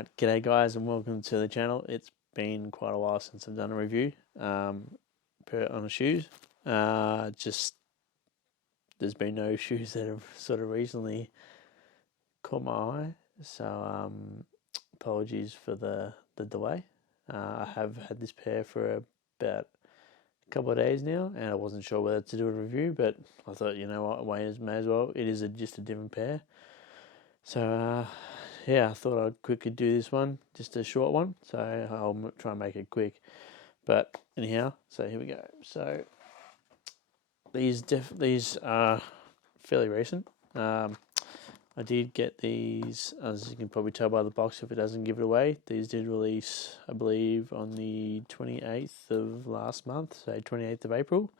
Alright, g'day guys and welcome to the channel. It's been quite a while since I've done a review on a shoes. Just there's been no shoes that have sort of recently caught my eye, so apologies for the delay. I have had this pair for about a couple of days now, and I wasn't sure whether to do a review, but I thought, you know what, may as well. It is just a different pair, so yeah, I thought I'd quickly do this one, just a short one, so I'll try and make it quick. But anyhow, so here we go. So these are fairly recent. I did get these, as you can probably tell by the box if it doesn't give it away. These did release, I believe, on the 28th of last month, so 28th of April.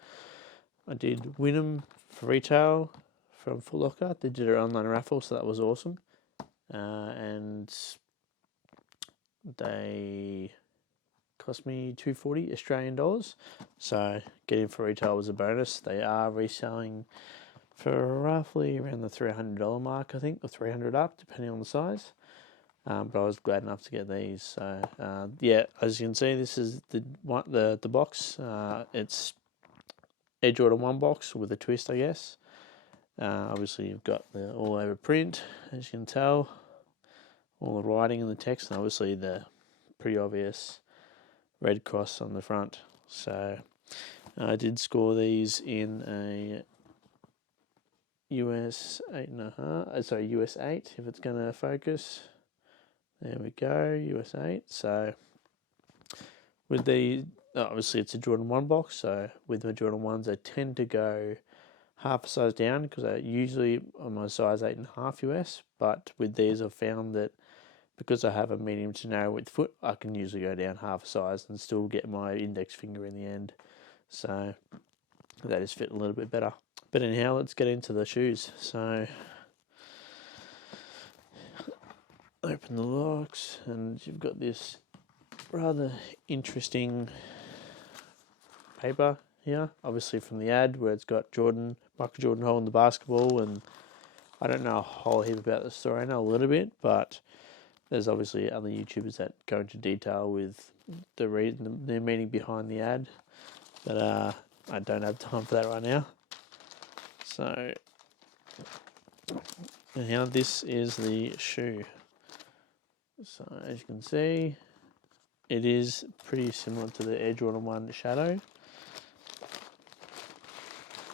I did win them for retail from Foot Locker. They did an online raffle, so that was awesome. And they cost me $240 Australian dollars, so getting for retail was a bonus. They are reselling for roughly around the $300 mark, I think, or 300 up, depending on the size. But I was glad enough to get these. So yeah, as you can see, this is the box. It's Air Jordan 1 box with a twist, I guess. Obviously, you've got the all over print, as you can tell. All the writing and the text, and obviously the pretty obvious red cross on the front. So I did score these in a US 8.5. Sorry, US 8. If it's going to focus, there we go, US 8. So with the obviously it's a Jordan 1 box. So with the Jordan 1s, I tend to go half a size down because I usually on my size 8.5 US. But with these, I've found that because I have a medium to narrow width foot, I can usually go down half a size and still get my index finger in the end. So that is fit a little bit better. But anyhow, let's get into the shoes. So open the locks, and you've got this rather interesting paper here, obviously from the ad where it's got Michael Jordan holding the basketball, and I don't know a whole heap about the story. I know a little bit, but there's obviously other YouTubers that go into detail with the meaning behind the ad, but I don't have time for that right now. So anyhow, this is the shoe. So as you can see, it is pretty similar to the Air Jordan 1 Shadow.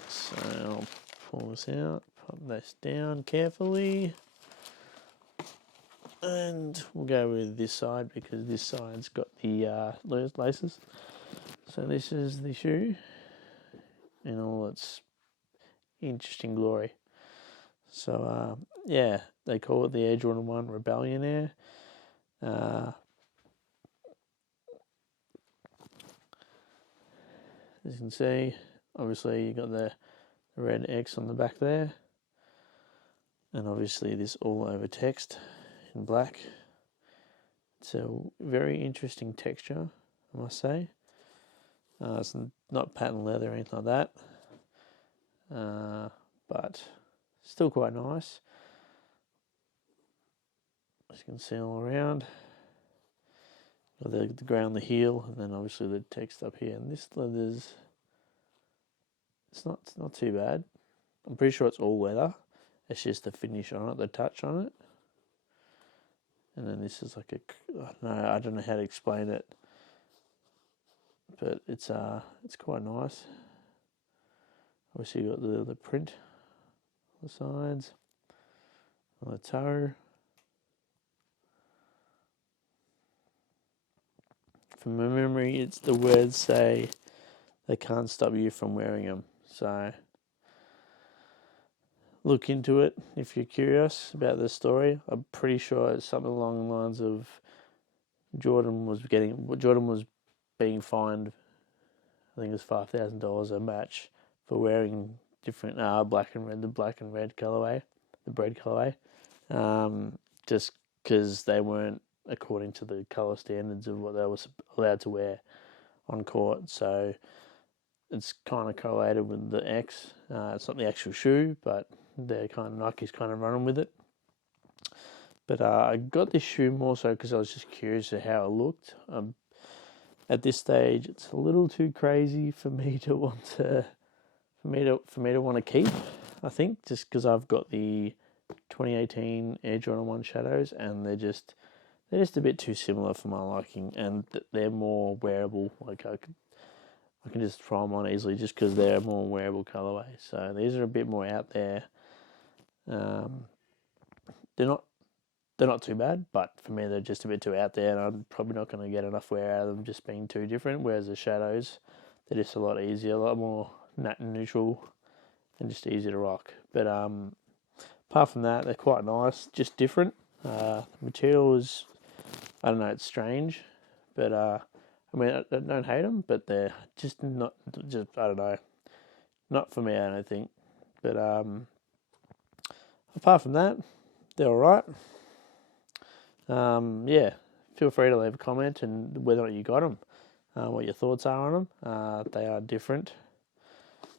So I'll pull this out, pop this down carefully. And we'll go with this side because this side's got the laces. So this is the shoe in all its interesting glory. So yeah, they call it the Air Jordan 1 Rebellionaire. As you can see, obviously you got the red X on the back there, and obviously this all over text in black. It's a very interesting texture, I must say. It's not patent leather or anything like that, but still quite nice. As you can see all around, the ground, the heel, and then obviously the text up here. And this leather's it's not too bad. I'm pretty sure it's all leather. It's just the finish on it, the touch on it. And then this is like I don't know how to explain it, but it's quite nice. Obviously you got the print on the sides, on the toe. From my memory, it's the words say they can't stop you from wearing them. So look into it if you're curious about the story. I'm pretty sure it's something along the lines of Jordan was being fined, I think it was $5,000 a match for wearing different the black and red colorway, the bread colorway, just because they weren't according to the color standards of what they were allowed to wear on court. So it's kind of correlated with the X. It's not the actual shoe, but Nike's kind of running with it. But I got this shoe more so because I was just curious of how it looked. At this stage, it's a little too crazy for me to want to, for me to want to keep. I think just because I've got the 2018 Air Jordan 1 Shadows, and they're just a bit too similar for my liking, and they're more wearable. Like I can just try them on easily just because they're a more wearable colorway. So these are a bit more out there. They're not too bad, but for me they're just a bit too out there, and I'm probably not going to get enough wear out of them just being too different. Whereas the Shadows, they're just a lot easier, a lot more nat and neutral, and just easier to rock. But apart from that, they're quite nice, just different. The material is, I don't know, it's strange, but I mean, I don't hate them, but they're just not, just, I don't know, not for me, I don't think. But apart from that, they're alright. Yeah, feel free to leave a comment and whether or not you got them, what your thoughts are on them. They are different.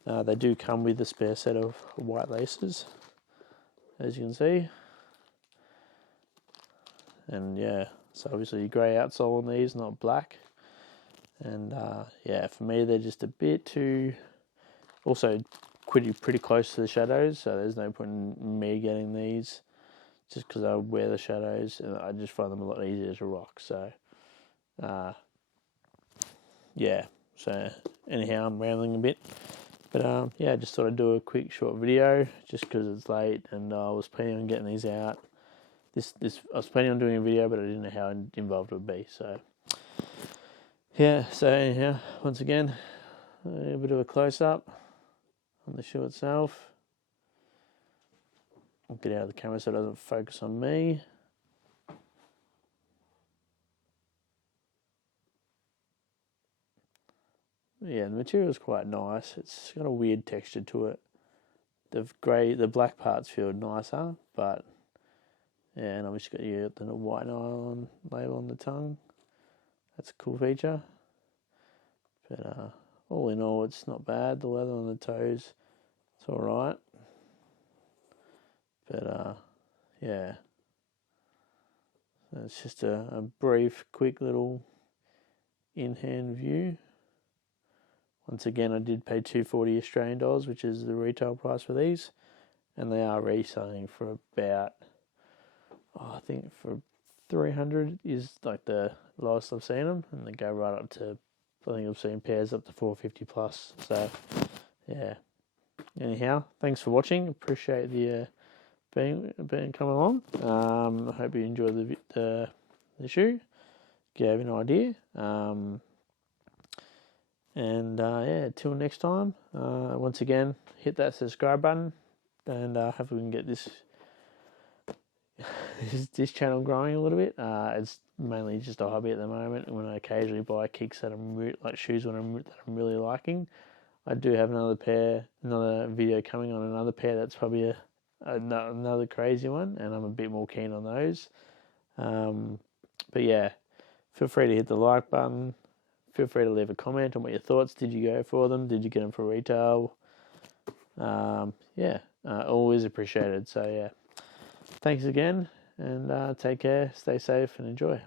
They do come with a spare set of white laces, as you can see. And yeah, so obviously grey outsole on these, not black. And yeah, for me they're just a bit too, also pretty close to the Shadows, so there's no point in me getting these just because I wear the Shadows, and I just find them a lot easier to rock. So yeah, so anyhow, I'm rambling a bit, but yeah, I just thought I'd do a quick short video just because it's late, and I was planning on getting these out. I was planning on doing a video, but I didn't know how involved it would be. So yeah, so anyhow, once again, a bit of a close up on the shoe itself. I'll get out of the camera so it doesn't focus on me. Yeah, the material is quite nice. It's got a weird texture to it. The black parts feel nicer, but yeah, and obviously got the white nylon label on the tongue. That's a cool feature. But all in all, it's not bad. The leather on the toes, it's all right. But yeah, so it's just a brief, quick little in-hand view. Once again, I did pay $240 Australian dollars, which is the retail price for these, and they are reselling for about, I think for 300 is like the lowest I've seen them, and they go right up to, I think I've seen pairs up to 450 plus. So yeah. Anyhow, thanks for watching. Appreciate the being coming along. I hope you enjoyed the shoe. Gave an idea. And yeah, till next time. Once again, hit that subscribe button, and hopefully we can get this channel growing a little bit. It's mainly just a hobby at the moment. When I occasionally buy kicks that like shoes that I'm really liking. I do have another video coming on another pair that's probably another crazy one, and I'm a bit more keen on those. But yeah, feel free to hit the like button. Feel free to leave a comment on what your thoughts. Did you go for them? Did you get them for retail? Yeah, always appreciated. So yeah, thanks again, and take care, stay safe, and enjoy.